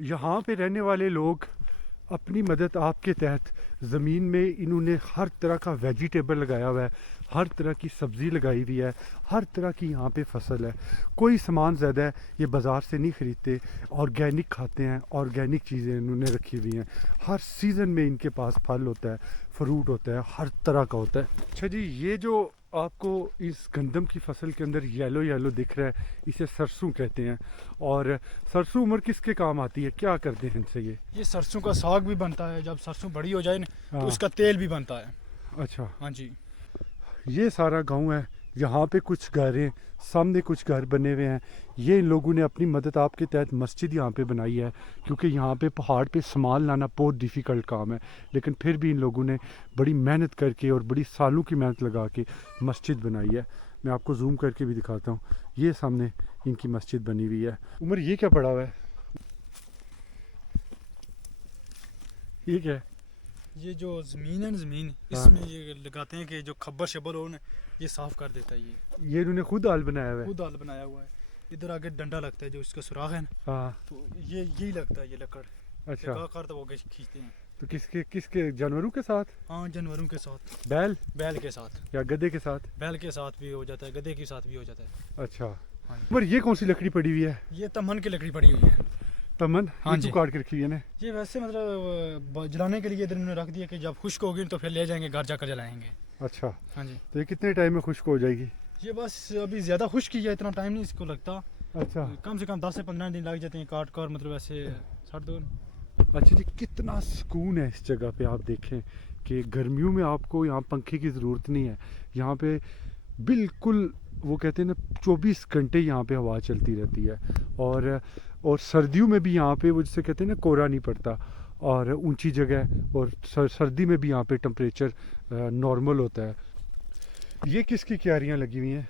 यहाँ पे रहने वाले लोग अपनी मदद आपके तहत ज़मीन में इन्होंने हर तरह का वेजिटेबल लगाया हुआ है, हर तरह की सब्ज़ी लगाई हुई है, हर तरह की यहाँ पे फसल है। कोई सामान ज़्यादा है ये बाज़ार से नहीं ख़रीदते, ऑर्गेनिक खाते हैं, ऑर्गेनिक चीज़ें इन्होंने रखी हुई हैं। हर सीज़न में इनके पास फल होता है, फ्रूट होता है, हर तरह का होता है। अच्छा जी, ये जो आपको इस गंदम की फसल के अंदर येलो येलो दिख रहा है, इसे सरसों कहते हैं। और सरसों उम्र किसके काम आती है, क्या करते हैं इनसे ये सरसों का साग भी बनता है, जब सरसों बड़ी हो जाए ना तो हाँ। उसका तेल भी बनता है। अच्छा, हाँ जी। ये सारा गांव है, यहाँ पे कुछ घर हैं, सामने कुछ घर बने हुए हैं। ये इन लोगों ने अपनी मदद आपके तहत मस्जिद यहाँ पे बनाई है, क्योंकि यहाँ पे पहाड़ पे सामान लाना बहुत डिफ़िकल्ट काम है, लेकिन फिर भी इन लोगों ने बड़ी मेहनत करके और बड़ी सालों की मेहनत लगा के मस्जिद बनाई है। मैं आपको जूम करके भी दिखाता हूँ, ये सामने इनकी मस्जिद बनी हुई है। उमर ये क्या पड़ा हुआ है, ये क्या है? ये जो ज़मीन है ना, ज़मीन हाँ। इसमें ये लगाते हैं कि जो खब्बर शब्बर हो ना, ये साफ़ कर देता है। ये इन्होंने खुद हाल बनाया हुआ है? खुद हाल बनाया हुआ है। इधर आगे डंडा लगता है, जो इसका सुराख है ना, हाँ। तो ये यही लगता है, ये लकड़ अच्छा, कर तो वो खींचते हैं। तो किसके किसके जानवरों के साथ? हाँ, जानवरों के साथ, बैल बैल के साथ, या गधे के साथ? बैल के साथ भी हो जाता है, गधे के साथ भी हो जाता है। अच्छा, हाँ जी। पर ये कौन सी लकड़ी पड़ी हुई है? ये तमन की लकड़ी पड़ी हुई है। तमन? हाँ ये जी। क्यों काट के रखी हुई है ने? ये वैसे मतलब जलाने के लिए इधर इन्होंने रख दिया कि जब खुश्क होगी तो फिर ले जाएंगे घर जाकर जलाएंगे। अच्छा, हाँ जी। तो ये कितने टाइम में खुश्क हो जाएगी? ये बस अभी ज़्यादा खुश्क ही है, इतना टाइम नहीं इसको लगता। अच्छा। कम से कम 10 से 15 दिन लग जाते हैं काट कर, मतलब ऐसे छाट दो। अच्छा जी, कितना सुकून है इस जगह पे। आप देखें कि गर्मियों में आपको यहाँ पंखे की ज़रूरत नहीं है, यहाँ पे बिल्कुल वो कहते हैं ना 24 घंटे यहाँ पे हवा चलती रहती है। और सर्दियों में भी यहाँ पे वो जिसे कहते हैं ना कोहरा नहीं पड़ता, और ऊंची जगह है, और सर्दी में भी यहाँ पे टेम्परेचर नॉर्मल होता है। ये किसकी क्यारियाँ लगी हुई हैं?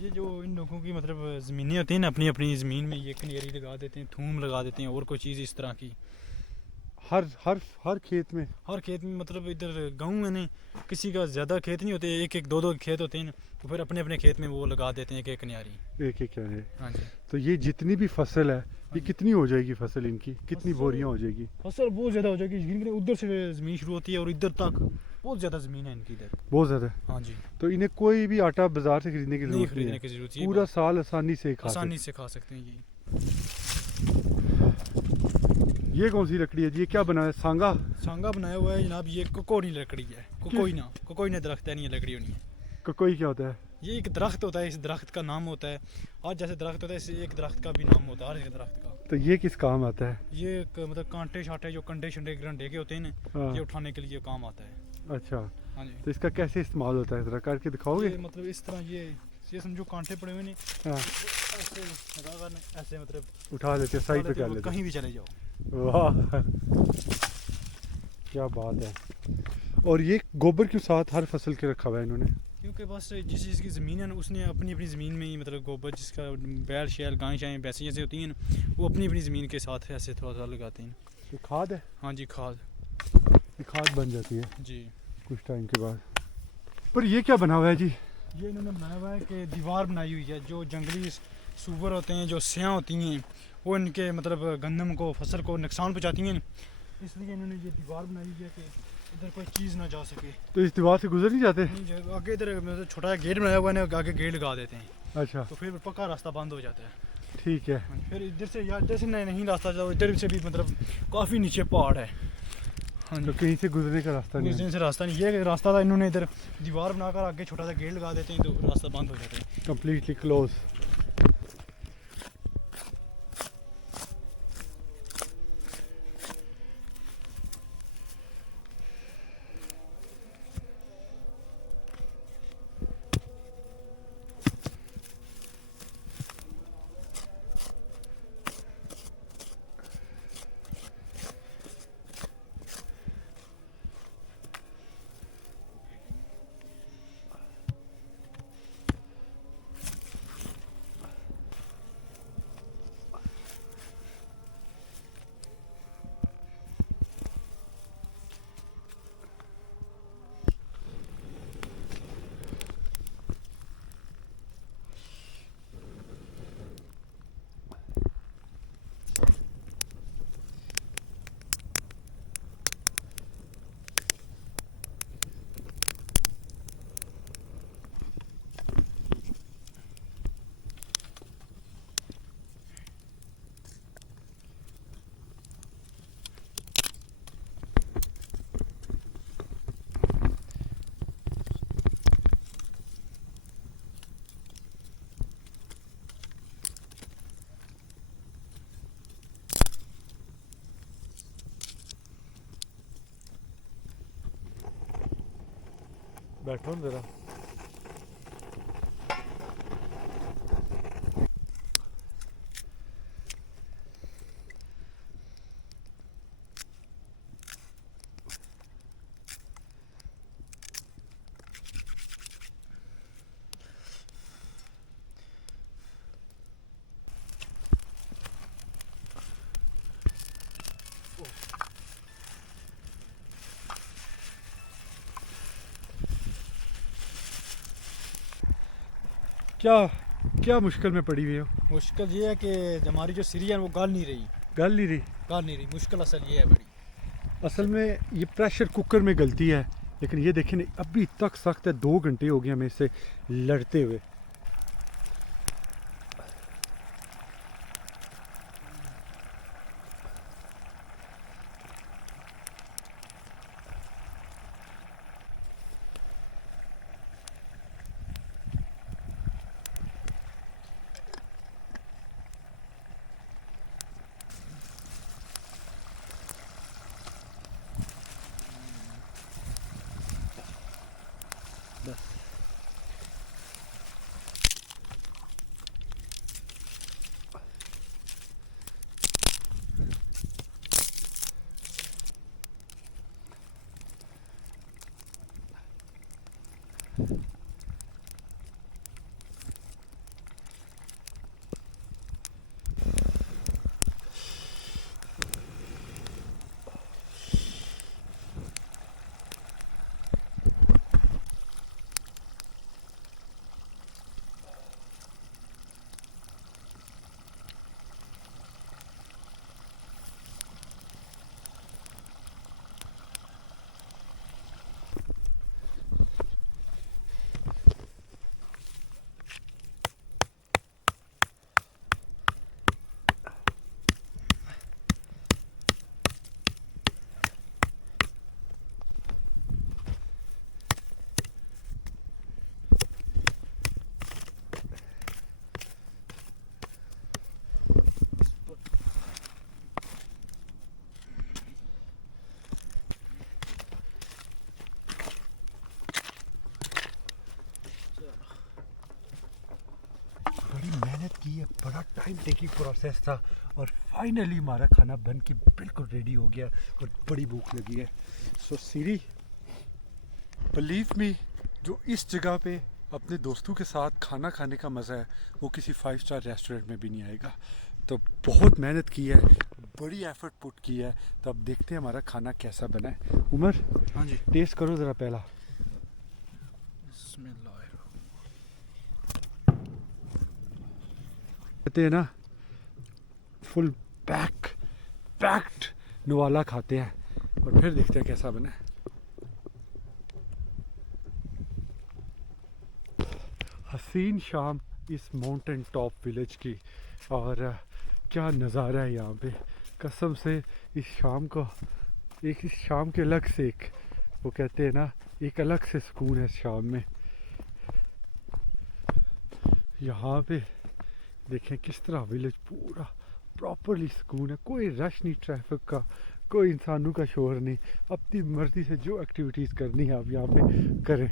ये जो इन लोगों की मतलब ज़मीनें होती हैं ना, अपनी अपनी ज़मीन में ये कनेरी लगा देते हैं, थूम लगा देते हैं और कोई चीज़ इस तरह की। हर हर हर खेत में? हर खेत में, मतलब इधर गाँव में नहीं, किसी का ज़्यादा खेत नहीं होते, एक एक दो दो खेत होते हैं ना, तो फिर अपने अपने खेत में वो लगा देते हैं एक एक कन्यारी। एक एक क्या है? हाँ जी। तो ये जितनी भी फसल है, ये जी। कितनी हो जाएगी फसल इनकी, कितनी फसल- बोरियां हो जाएगी? फसल बहुत ज़्यादा हो जाएगी, जिनके उधर से ज़मीन शुरू होती है और इधर तक बहुत ज़्यादा ज़मीन है इनकी इधर। बहुत ज़्यादा। हाँ जी। तो इन्हें कोई भी आटा बाजार से खरीदने की नहीं जरूरत नहीं खरीदने है, की ज़रूरत है, पूरा साल आसानी से खा आसानी सकते। से खा सकते हैं ये। ये कौन सी लकड़ी है जी, ये क्या बना है, सांगा? सांगा बनाया हुआ है जनाब, ये कोकोई लकड़ी है। कोकोई ना दरख्त है, नहीं है लकड़ी नहीं है। कोई क्या होता है? ये एक दरख्त होता है, इस दरख्त का नाम होता है। आज जैसे दरख्त होता है, इस एक दरख्त का भी नाम होता है, हर एक दरख्त का। तो ये किस काम आता है? ये एक मतलब कांटे शांटे, जो कंडे शंडे गंडे के होते हैं ना, हाँ। ये उठाने के लिए काम आता है। अच्छा, हाँ जी। तो इसका कैसे इस्तेमाल होता है, ज़रा करके दिखाओगे? ये मतलब इस तरह ये समझो कांटे पड़े हुए नहीं, हाँ, ऐसे लगा करने, ऐसे मतलब उठा लेते हैं, साइड पे कर वो लेते कहीं भी चले जाओ। हैं। वाह, क्या बात है। और ये गोबर क्यों साथ हर फसल के रखा हुआ है इन्होंने? क्योंकि बस जिस चीज़ की ज़मीन है ना, उसने अपनी अपनी ज़मीन में ही मतलब गोबर, जिसका बैल शैल गाय शाएँ भैंसें जैसे होती हैं ना, वो अपनी अपनी ज़मीन के साथ ऐसे थोड़ा सा लगाते हैं। ये खाद है? हाँ जी, खाद। ये खाद बन जाती है जी। कुछ टाइम के बाद। पर ये क्या बना हुआ है जी? ये इन्होंने बनाया हुआ है कि दीवार बनाई हुई है, जो जंगली सूअर होते हैं, जो स्याँ होती हैं, वो इनके मतलब गंदम को, फसल को नुकसान पहुँचाती हैं, इसलिए इन्होंने ये दीवार बनाई हुई है कि इधर कोई चीज़ ना जा सके। तो इस दीवार से गुजर नहीं जाते? नहीं, आगे इधर मतलब छोटा सा गेट बनाया हुआ है ना, आगे गेट लगा देते हैं, अच्छा, तो फिर पक्का रास्ता बंद हो जाता है। ठीक है। हाँ, फिर इधर से यार इधर से नहीं रास्ता जाओ, इधर से भी मतलब काफ़ी नीचे पहाड़ है। हाँ तो जी। कहीं से गुजरने का रास्ता नहीं उस है? दिन से रास्ता नहीं, ये रास्ता था, इन्होंने इधर दीवार बनाकर आगे छोटा सा गेट लगा देते हैं, तो रास्ता बंद हो जाता है। Completely close. बैठो ज़रा। क्या क्या मुश्किल में पड़ी हुई हो? मुश्किल ये है कि हमारी जो सीरी है वो गल नहीं रही। गल नहीं रही। गल नहीं रही, मुश्किल असल ये है बड़ी। असल में ये प्रेशर कुकर में गलती है, लेकिन ये देखें अभी तक सख्त है। 2 घंटे हो गए हमें इससे लड़ते हुए। बड़ी मेहनत की है, बड़ा टाइम टेकिंग प्रोसेस था, और फाइनली हमारा खाना बन के बिल्कुल रेडी हो गया और बड़ी भूख लगी है। सो सीरी, बिलीव मी, जो इस जगह पे अपने दोस्तों के साथ खाना खाने का मज़ा है वो किसी 5 स्टार रेस्टोरेंट में भी नहीं आएगा। तो बहुत मेहनत की है, बड़ी एफर्ट पुट की है। तो अब देखते हैं हमारा खाना कैसा बना है। उमर, हाँ जी, टेस्ट करो ज़रा पहला। कहते हैं ना, फुल पैक्ड नवाला खाते हैं और फिर देखते हैं कैसा बना है। हसीन शाम इस माउंटेन टॉप विलेज की, और क्या नज़ारा है यहाँ पे। कसम से इस शाम को, एक इस शाम के अलग से एक, वो कहते हैं ना, एक अलग से सुकून है इस शाम में। यहाँ पे देखें किस तरह विलेज पूरा प्रॉपरली सुकून है। कोई रश नहीं ट्रैफिक का, कोई इंसानों का शोर नहीं। अपनी मर्ज़ी से जो एक्टिविटीज़ करनी है आप यहाँ पे करें।